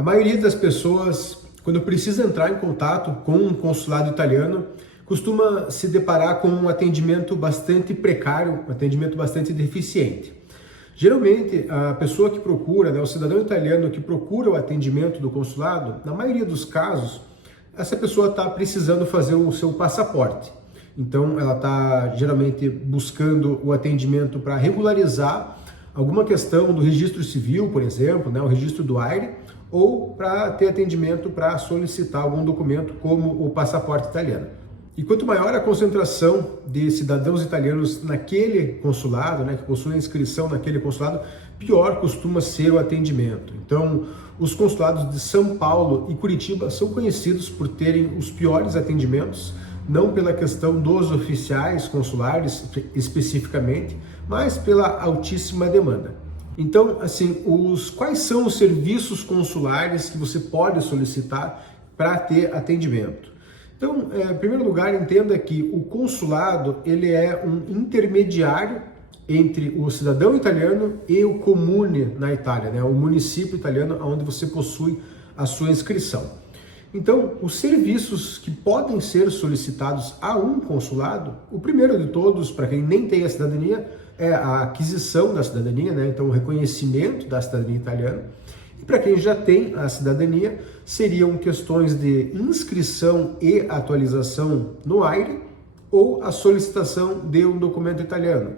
A maioria das pessoas, quando precisa entrar em contato com um consulado italiano, costuma se deparar com um atendimento bastante precário, um atendimento bastante deficiente. Geralmente, a pessoa que procura, o cidadão italiano que procura o atendimento do consulado, na maioria dos casos, essa pessoa está precisando fazer o seu passaporte. Então, ela está geralmente buscando o atendimento para regularizar alguma questão do registro civil, por exemplo, o registro do AIRE, ou para ter atendimento para solicitar algum documento como o passaporte italiano. E quanto maior a concentração de cidadãos italianos naquele consulado, que possuem inscrição naquele consulado, pior costuma ser o atendimento. Então, os consulados de São Paulo e Curitiba são conhecidos por terem os piores atendimentos, não pela questão dos oficiais consulares especificamente, mas pela altíssima demanda. Então, quais são os serviços consulares que você pode solicitar para ter atendimento? Então, em primeiro lugar, entenda que o consulado ele é um intermediário entre o cidadão italiano e o comune na Itália, o município italiano onde você possui a sua inscrição. Então, os serviços que podem ser solicitados a um consulado, o primeiro de todos, para quem nem tem a cidadania, é a aquisição da cidadania, então o reconhecimento da cidadania italiana. E para quem já tem a cidadania, seriam questões de inscrição e atualização no AIRE ou a solicitação de um documento italiano.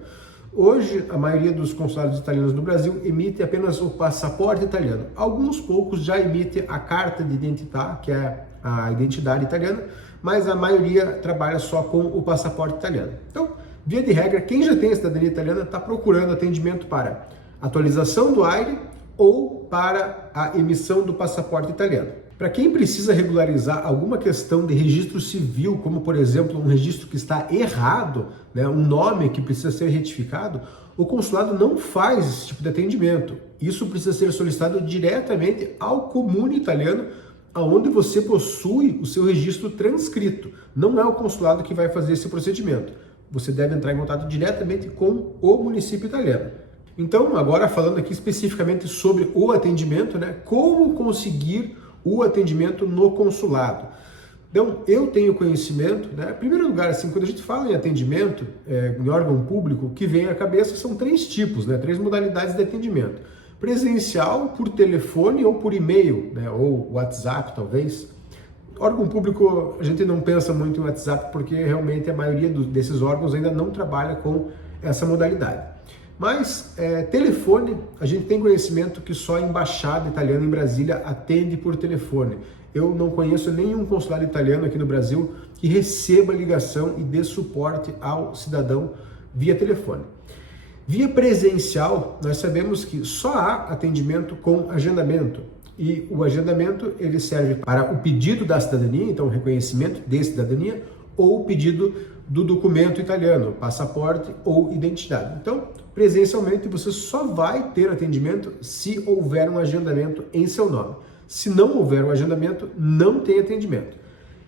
Hoje, a maioria dos consulados italianos no Brasil emite apenas o passaporte italiano. Alguns poucos já emitem a carta de identità, que é a identidade italiana, mas a maioria trabalha só com o passaporte italiano. Então, via de regra, quem já tem a cidadania italiana está procurando atendimento para atualização do AIRE ou para a emissão do passaporte italiano. Para quem precisa regularizar alguma questão de registro civil, como por exemplo um registro que está errado, um nome que precisa ser retificado, o consulado não faz esse tipo de atendimento. Isso precisa ser solicitado diretamente ao comune italiano, aonde você possui o seu registro transcrito. Não é o consulado que vai fazer esse procedimento. Você deve entrar em contato diretamente com o município italiano. Então, agora falando aqui especificamente sobre o atendimento, como conseguir o atendimento no consulado. Então, eu tenho conhecimento, em primeiro lugar, quando a gente fala em atendimento em órgão público, o que vem à cabeça são três tipos, três modalidades de atendimento. Presencial, por telefone ou por e-mail, ou WhatsApp talvez. Órgão público, a gente não pensa muito em WhatsApp porque realmente a maioria desses órgãos ainda não trabalha com essa modalidade. Mas telefone, a gente tem conhecimento que só a Embaixada Italiana em Brasília atende por telefone. Eu não conheço nenhum consulado italiano aqui no Brasil que receba ligação e dê suporte ao cidadão via telefone. Via presencial, nós sabemos que só há atendimento com agendamento. E o agendamento ele serve para o pedido da cidadania, então o reconhecimento de cidadania, ou o pedido do documento italiano, passaporte ou identidade. Então, presencialmente você só vai ter atendimento se houver um agendamento em seu nome. Se não houver um agendamento, não tem atendimento.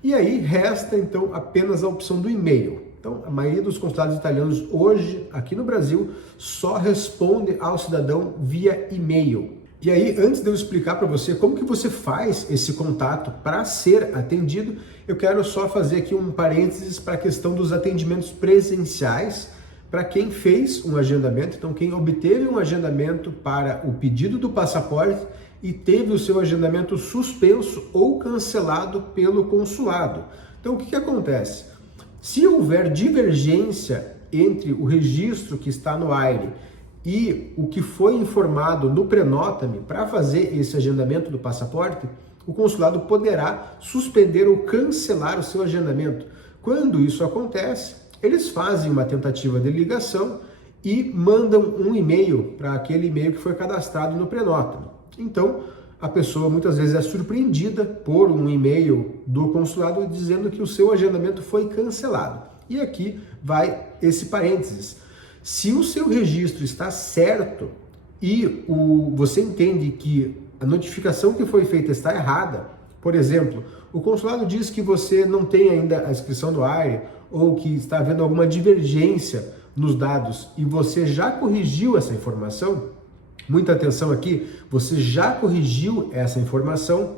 E aí resta então apenas a opção do e-mail. Então, a maioria dos consulados italianos hoje, aqui no Brasil, só responde ao cidadão via e-mail. E aí, antes de eu explicar para você como que você faz esse contato para ser atendido, eu quero só fazer aqui um parênteses para a questão dos atendimentos presenciais para quem fez um agendamento, então quem obteve um agendamento para o pedido do passaporte e teve o seu agendamento suspenso ou cancelado pelo consulado. Então, o que acontece? Se houver divergência entre o registro que está no AIRE e o que foi informado no Prenota-me para fazer esse agendamento do passaporte, o consulado poderá suspender ou cancelar o seu agendamento. Quando isso acontece, eles fazem uma tentativa de ligação e mandam um e-mail para aquele e-mail que foi cadastrado no Prenota-me. Então, a pessoa muitas vezes é surpreendida por um e-mail do consulado dizendo que o seu agendamento foi cancelado. E aqui vai esse parênteses. Se o seu registro está certo e você entende que a notificação que foi feita está errada, por exemplo, o consulado diz que você não tem ainda a inscrição do AIRE ou que está havendo alguma divergência nos dados e você já corrigiu essa informação, Muita atenção aqui, você já corrigiu essa informação,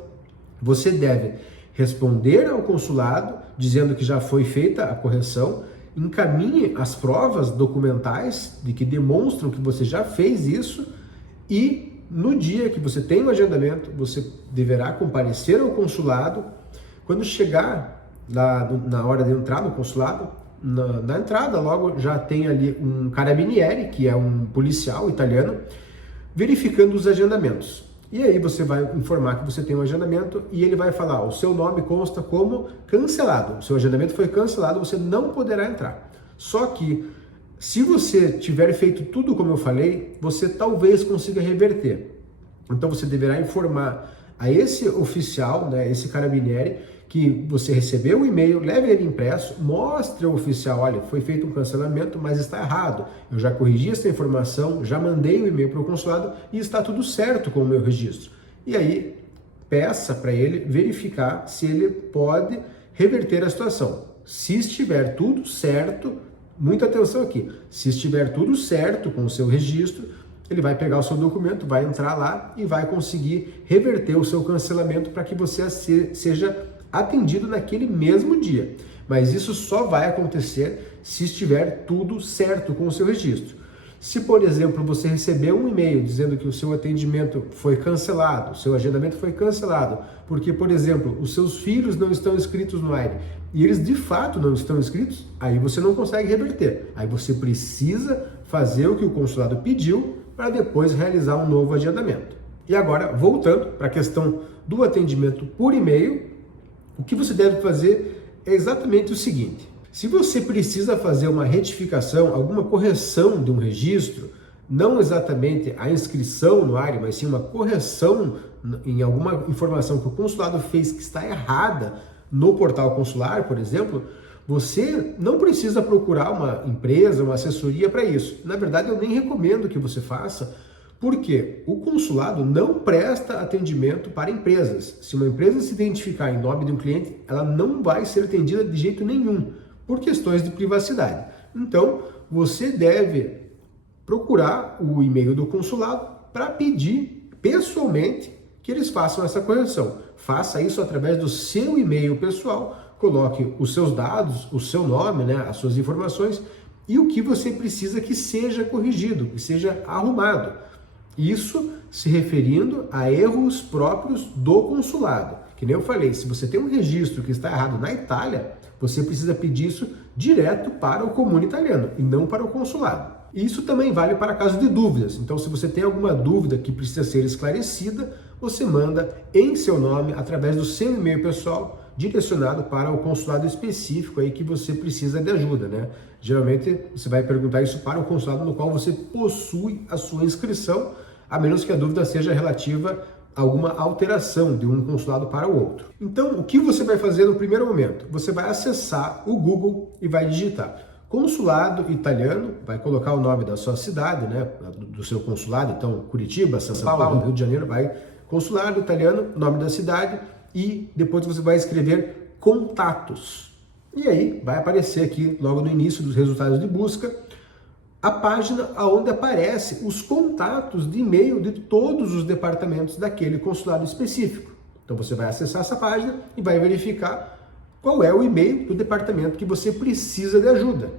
você deve responder ao consulado dizendo que já foi feita a correção, encaminhe as provas documentais de que demonstram que você já fez isso e no dia que você tem o agendamento, você deverá comparecer ao consulado. Quando chegar na hora de entrar no consulado, na entrada logo já tem ali um carabinieri, que é um policial italiano, verificando os agendamentos. E aí você vai informar que você tem um agendamento e ele vai falar, o seu nome consta como cancelado, o seu agendamento foi cancelado, você não poderá entrar. Só que, se você tiver feito tudo como eu falei, você talvez consiga reverter. Então você deverá informar a esse oficial, né, esse carabinieri, que você recebeu o e-mail, leve ele impresso, mostre ao oficial, olha, foi feito um cancelamento, mas está errado. Eu já corrigi essa informação, já mandei o e-mail para o consulado e está tudo certo com o meu registro. E aí, peça para ele verificar se ele pode reverter a situação. Se estiver tudo certo, muita atenção aqui, se estiver tudo certo com o seu registro, ele vai pegar o seu documento, vai entrar lá e vai conseguir reverter o seu cancelamento para que você seja atendido naquele mesmo dia. Mas isso só vai acontecer se estiver tudo certo com o seu registro. Se, por exemplo, você recebeu um e-mail dizendo que o seu atendimento foi cancelado, o seu agendamento foi cancelado, porque, por exemplo, os seus filhos não estão inscritos no AIRE e eles de fato não estão inscritos, aí você não consegue reverter. Aí você precisa fazer o que o consulado pediu para depois realizar um novo agendamento. E agora, voltando para a questão do atendimento por e-mail, o que você deve fazer é exatamente o seguinte: se você precisa fazer uma retificação, alguma correção de um registro, não exatamente a inscrição no AIRE, mas sim uma correção em alguma informação que o consulado fez que está errada no portal consular, por exemplo, você não precisa procurar uma empresa, uma assessoria para isso. Na verdade, eu nem recomendo que você faça, porque o consulado não presta atendimento para empresas. Se uma empresa se identificar em nome de um cliente, ela não vai ser atendida de jeito nenhum, por questões de privacidade. Então, você deve procurar o e-mail do consulado para pedir pessoalmente que eles façam essa correção. Faça isso através do seu e-mail pessoal, coloque os seus dados, o seu nome, né, as suas informações e o que você precisa que seja corrigido, que seja arrumado. Isso se referindo a erros próprios do consulado. Que nem eu falei, se você tem um registro que está errado na Itália, você precisa pedir isso direto para o comune italiano e não para o consulado. E isso também vale para caso de dúvidas. Então, se você tem alguma dúvida que precisa ser esclarecida, você manda em seu nome, através do seu e-mail pessoal, direcionado para o consulado específico aí que você precisa de ajuda, né? Geralmente, você vai perguntar isso para o consulado no qual você possui a sua inscrição, a menos que a dúvida seja relativa a alguma alteração de um consulado para o outro. Então, o que você vai fazer no primeiro momento? Você vai acessar o Google e vai digitar consulado italiano, vai colocar o nome da sua cidade, né, do seu consulado, então Curitiba, São Paulo, Rio de Janeiro, vai consulado italiano, nome da cidade e depois você vai escrever contatos. E aí vai aparecer aqui, logo no início dos resultados de busca, a página onde aparece os contatos de e-mail de todos os departamentos daquele consulado específico. Então você vai acessar essa página e vai verificar qual é o e-mail do departamento que você precisa de ajuda.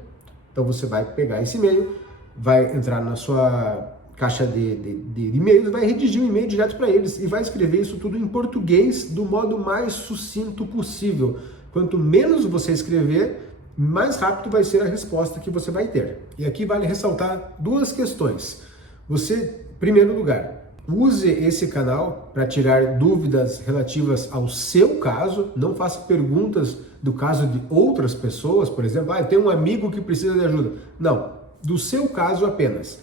Então você vai pegar esse e-mail, vai entrar na sua caixa de e-mails, vai redigir um e-mail direto para eles e vai escrever isso tudo em português do modo mais sucinto possível. Quanto menos você escrever, mais rápido vai ser a resposta que você vai ter. E aqui vale ressaltar duas questões. Você, em primeiro lugar, use esse canal para tirar dúvidas relativas ao seu caso, não faça perguntas do caso de outras pessoas, por exemplo, eu tenho um amigo que precisa de ajuda. Não, do seu caso apenas.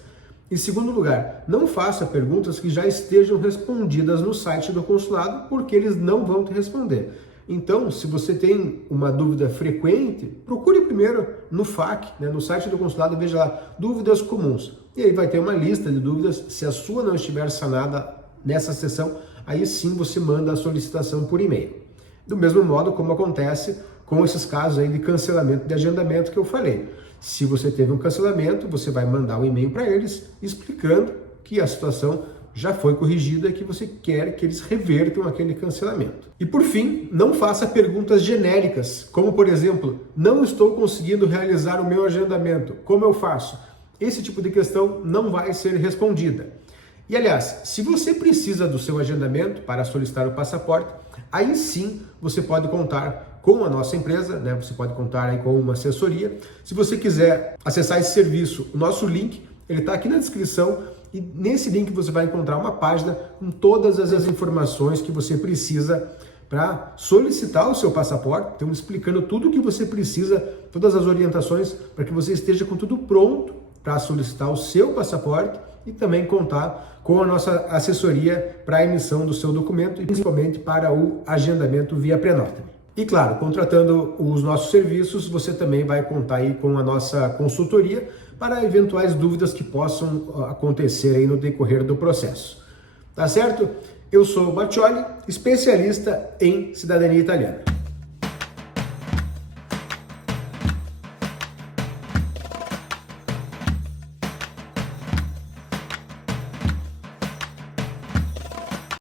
Em segundo lugar, não faça perguntas que já estejam respondidas no site do consulado, porque eles não vão te responder. Então, se você tem uma dúvida frequente, procure primeiro no FAQ, né, no site do consulado, veja lá, dúvidas comuns. E aí vai ter uma lista de dúvidas. Se a sua não estiver sanada nessa sessão, aí sim você manda a solicitação por e-mail. Do mesmo modo como acontece com esses casos aí de cancelamento de agendamento que eu falei. Se você teve um cancelamento, você vai mandar um e-mail para eles explicando que a situação já foi corrigida e que você quer que eles revertam aquele cancelamento. E por fim, não faça perguntas genéricas, como por exemplo, não estou conseguindo realizar o meu agendamento, como eu faço? Esse tipo de questão não vai ser respondida. E aliás, se você precisa do seu agendamento para solicitar o passaporte, aí sim você pode contar com a nossa empresa, né? Você pode contar aí com uma assessoria. Se você quiser acessar esse serviço, o nosso link, ele está aqui na descrição. E nesse link você vai encontrar uma página com todas as informações que você precisa para solicitar o seu passaporte. Estamos explicando tudo o que você precisa, todas as orientações para que você esteja com tudo pronto para solicitar o seu passaporte e também contar com a nossa assessoria para a emissão do seu documento e principalmente para o agendamento via Prenota. E claro, contratando os nossos serviços, você também vai contar aí com a nossa consultoria para eventuais dúvidas que possam acontecer aí no decorrer do processo. Tá certo? Eu sou o Baccioli, especialista em cidadania italiana.